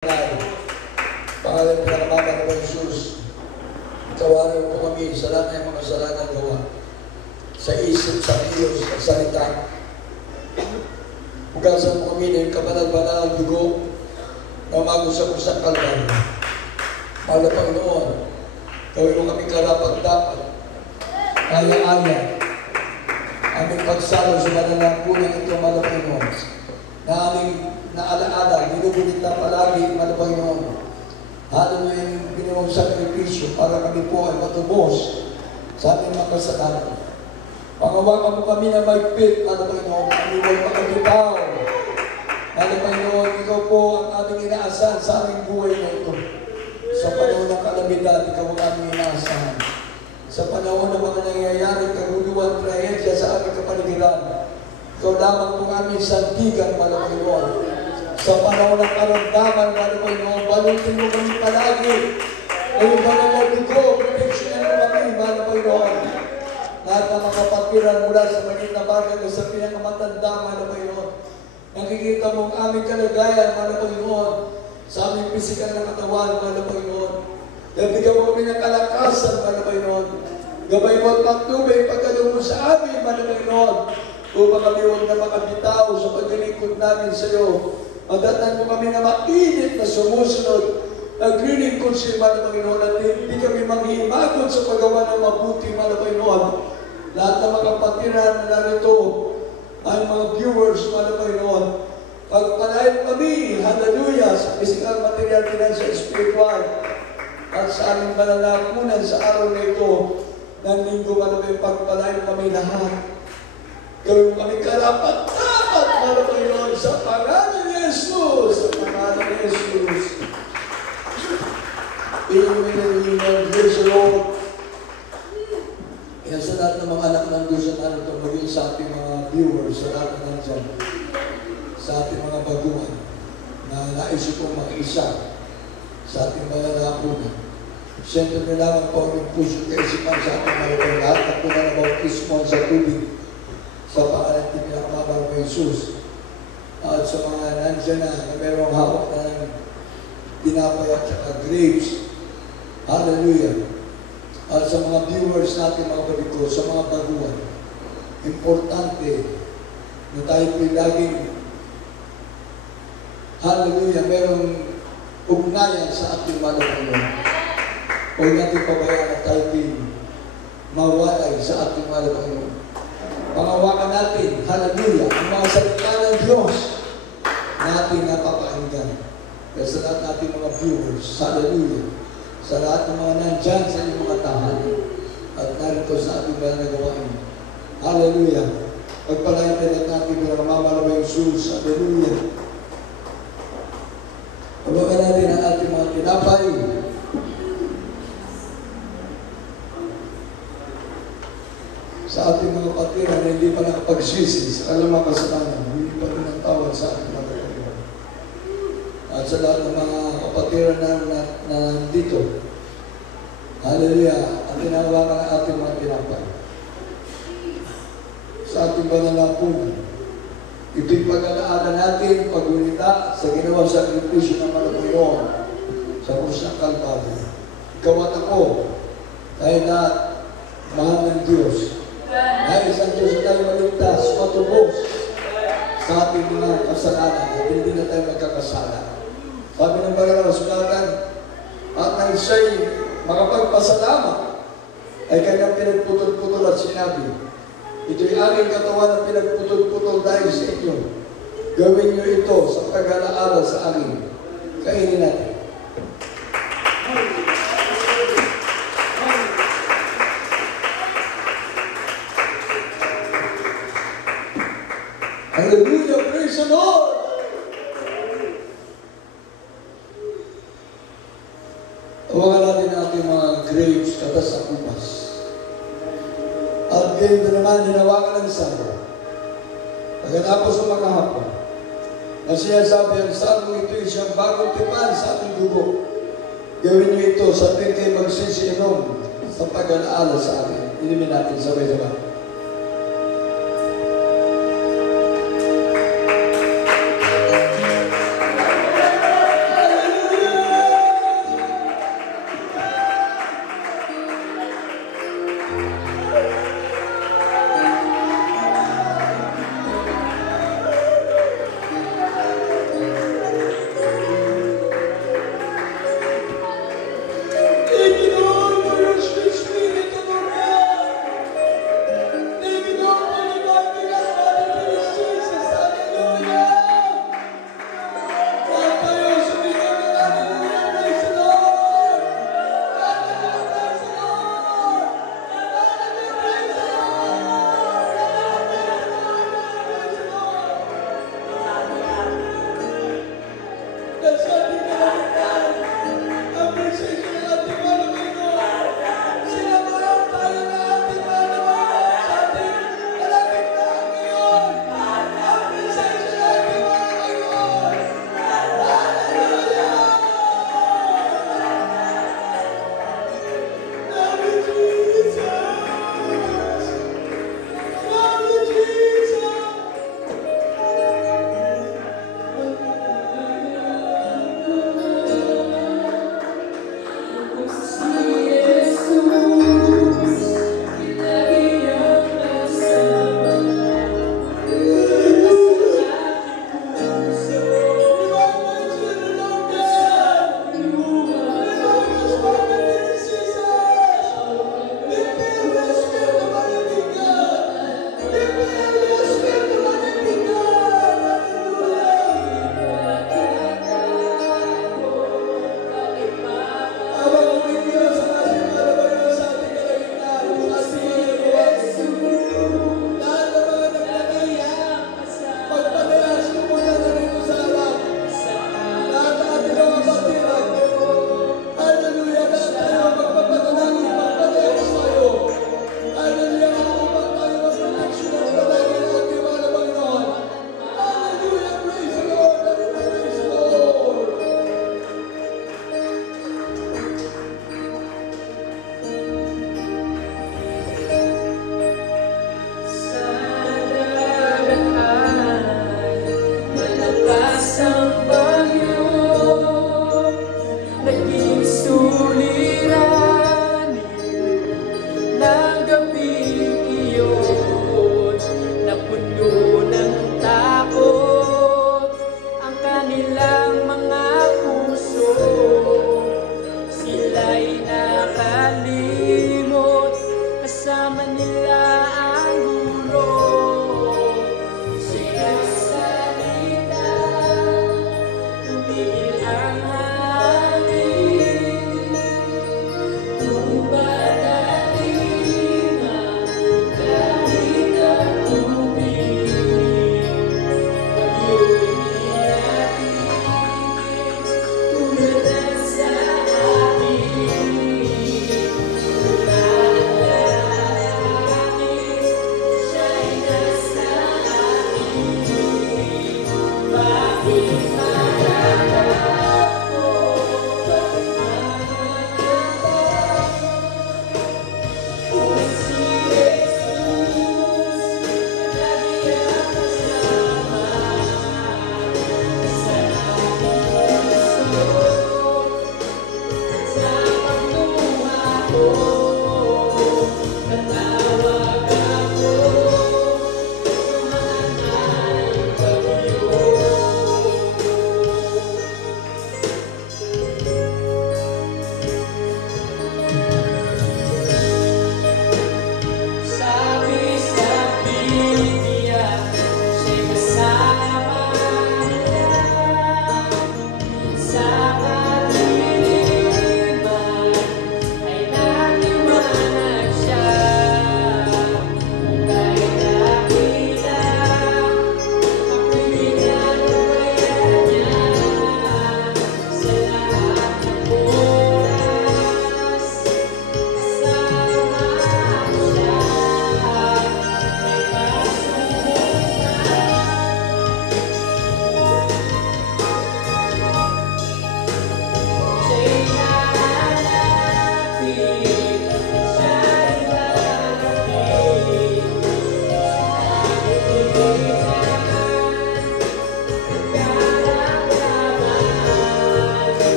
Pangalan pinakamakan ng Jesus, tawarin po kami sa lahat ng mga kasalanan gawa sa isip, sa Diyos, sa salita. Hugasan po kami ng kabanal-banal dugo na umagos-agos ng Kalbaryo. Mahal na Panginoon, gawin mo kami karapat-dapat, aya-aya, aming pagsalo sa mananapunan ito, mahal na Panginoon, na aming naalaala, binubulit na palagi, mahal na Panginoon. Halo na yung ginawang sakripisyo para kami po ay matubos sa aming mga kasalanan. Pangawakan mo kami na magpit, mahal na Panginoon, kami huwag makabitaw. Mahal na Panginoon, ikaw po ang aming inaasahan sa aming buhay na ito. Sa panahon ng kalamidad, ikaw ang aming inaasahan. Sa panahon ng mga nangyayari, kaguluhan, trahedya sa aming kapaligiran, ikaw lamang po aming santigan, mahal na Panginoon. Sa panahon ng karamdaman, mahal na Panginoon, balutin mo kami palagi. Ngayon ba naman dugo, proteksyonan mo kami, mahal na Panginoon. Lahat ng mga kapatiran mula sa maliit na bagay o sa pinakamatanda, mahal na Panginoon. Nakikita mo ang aming kalagayan, mahal na Panginoon, sa aming pisikal na katawan, mahal na Panginoon. Nabigyan mo kami ng kalakasan, mahal na Panginoon. Gabay mo at magtubay pagkalo mo sa amin, mahal na Panginoon. Upang kami huwag na makabitaw sa paglilingkod namin sa iyo. Magdatan mo kami na mainit na sumusunod, naglilingkod sa iyo, mahal na Panginoon, at hindi kami manghihimagod sa paggawa ng mabuti, mahal na Panginoon. Lahat ng mga kapatiran na narito, ang mga viewers, mahal na Panginoon, pagpalain kami, hallelujah, sa physical, material, financial, spiritual, at sa aming malalakunan sa araw na ito, ng linggo, mahal na Panginoon, pagpalain kami lahat. Gawin kami karapat-dapat, mahal na Panginoon, sa pangalan ni Jesus, sa pangalan ni Jesus. Amen, praise the Lord. Kaya sa lahat ng mga anak ng Diyos at ano ito, maging sa ating mga viewers, sa lahat ng nandyan, sa ating mga baguhan, na nais itong makiisa sa ating malalakunan. Siyempre na lamang po ang puso kaisipan sa ating mga lahat na po na bautismo sa tubig sa pangalan ng pinakamabang ng Jesus. At sa mga nandyan na mayroong hawak na ng tinapay at saka grapes, hallelujah. At sa mga viewers natin, mga baliko, sa mga baguhan, importante na tayo po laging, hallelujah, mayroong ugnayan sa ating malapangin. Huwag natin pabayaan at tayo po mawalay sa ating malapangin. Pangawakan natin, hallelujah, ang mga salita ng Diyos na ating napapakinggan. Kaya sa lahat natin mga viewers, hallelujah, sa lahat ng mga nandyan sa inyong mga tahanan at narito sa ating mga nagawain. Hallelujah. Pagpalain tayo natin ng mamalamay Jesus. Hallelujah. Pagbaga natin ang ating mga tinapay. Sa ating mga patiran na hindi pa nakapagsisi sa alamang kasalanan, hindi pa rin ang tawad sa ating mga patiran. At sa lahat ng mga kapatiran na nandito, hallelujah, at tinawakan ang ating mga tinapay. Sa ating banalapunan, ito'y pag-alaala natin, pag-unita sa ginawang sakripisyo ng mga Panginoon sa krus ng Kalbaryo. Ikaw at ako, tayo lahat, mahal ng Diyos. Dahil sa Diyos tayo maligtas, matubos sa ating mga kasalanan at hindi na tayo magkakasala. Sabi ng Banal na Kasulatan, at nang siya'y makapagpasalamat ay kanyang pinagputol-putol at sinabi, ito'y aking katawan na pinagputol-putol dahil sa inyo. Gawin niyo ito sa pag-alaala sa akin. Kainin natin. Hallelujah, praise the Lord! Tawagan natin ating mga grapes katas sa kupas. At ganyan na naman, hinawakan ng sabo. Pagkatapos ng mga hapon, na siya sabi, ang sabo ito siyang bagong tipan sa ating dugo. Gawin niyo ito sa ating kayo magsisinom sa pag-alaala sa akin. Inimin natin sabay-sabay. Hallelujah!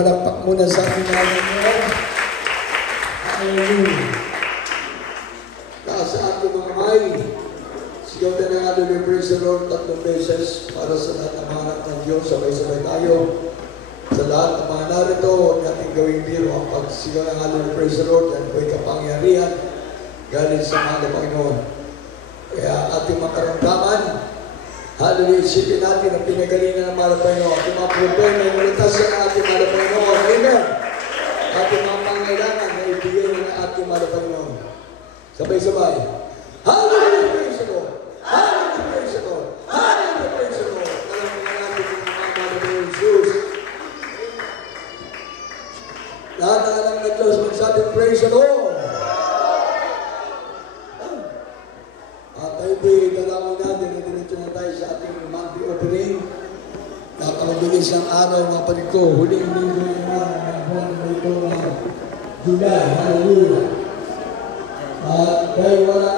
palakpak muna sa ating mga ngayon. Hallelujah. Taas sa ating mga kamay. Sigaw na nga doon, praise the Lord 3 beses para sa lahat ng mga anak ng Diyos. Sabay-sabay tayo. Sa lahat ng mga narito, huwag natin gawing biro ang pagsigaw ng hallelujah, praise the Lord. Yan po'y kapangyarihan galing sa mga Panginoon. Kaya ating makaramdaman, hallelujah, isipin natin ang pinagalingan ng mga Panginoon. Ating mga problema, imunitasyon ng ating mga Panginoon. Amen. Ating mga pangailangan na ibigay ng ating mga Panginoon. Sabay-sabay. Hallelujah, praise the Lord. Hallelujah, praise the Lord. Hallelujah, praise the Lord. Alam mo natin ang mga Panginoon Jesus. Lahat ng alam na Diyos, magsabi, praise the Lord. At tayo di dalawin natin na dinito na tayo sa ating monthly opening. Napakabilis ng araw, mga panig ko. Huling linggo naman ng buwan na ito ng July. Hallelujah. At dahil wala